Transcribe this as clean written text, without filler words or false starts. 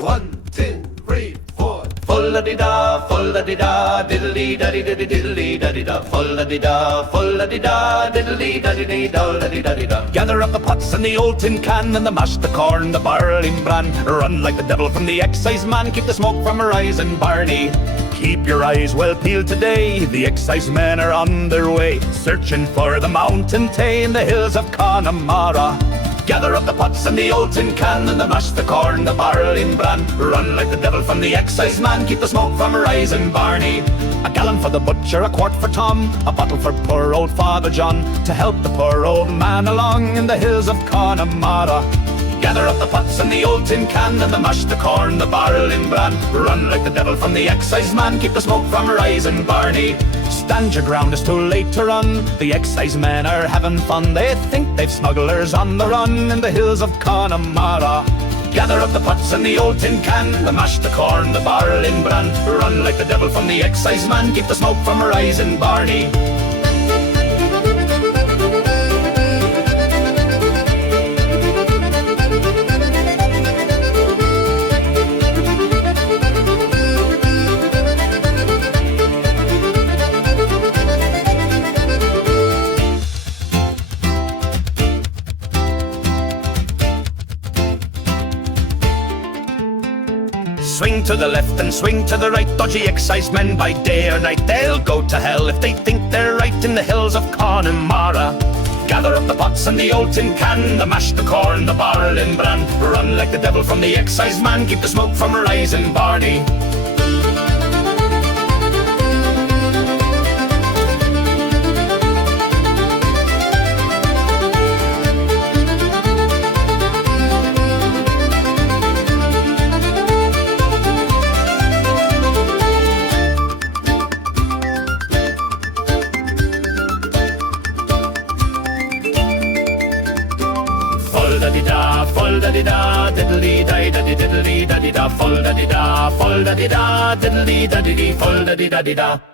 1, 2, 3, 4. Full-a-dee-da, full-a-dee-da, diddly-da-dee-da-dee, diddly-da-dee-da. Full-a-dee-da, full-a-dee-da, diddly-da-dee-dee, doll-a-dee-da-dee-da. Gather up the pots and the old tin can, and the mash, the corn, the barley and bran. Run like the devil from the excise man, keep the smoke from her eyes and Barney. Keep your eyes well peeled today, the excise men are on their way, searching for the mountain tay in the hills of Connemara. Gather up the pots and the old tin can, and the mash, the corn, the barley and bran. Run like the devil from the excise man, keep the smoke from her eyes and Barney. A gallon for the butcher, a quart for Tom, a bottle for poor old Father John, to help the poor old man along in the hills of Connemara. Gather up the pots and the old tin can, and the mash, the corn, the barley and bran. Run like the devil from the excise man, keep the smoke from her eyes and Barney. Stand your ground, it's too late to run, the excise men are having fun. They think they've smugglers on the run in the hills of Connemara. Gather up the pots and the old tin can, the mash, the corn, the barley and bran. Run like the devil from the excise man, keep the smoke from her eyes and Barney. Swing to the left and swing to the right, dodgy excise men by day or night. They'll go to hell if they think they're right in the hills of Connemara. Gather up the pots and the old tin can, the mash, the corn, the barley and bran. Run like the devil from the excise man, keep the smoke from her eyes and Barney. Full-da-dee-da, full-da-dee-da, diddly-da-dee-da-dee, diddly-da-dee-da. Full-da-dee-da, full-da-dee-da, diddly-da-dee-dee, full-da-dee-da-dee-da.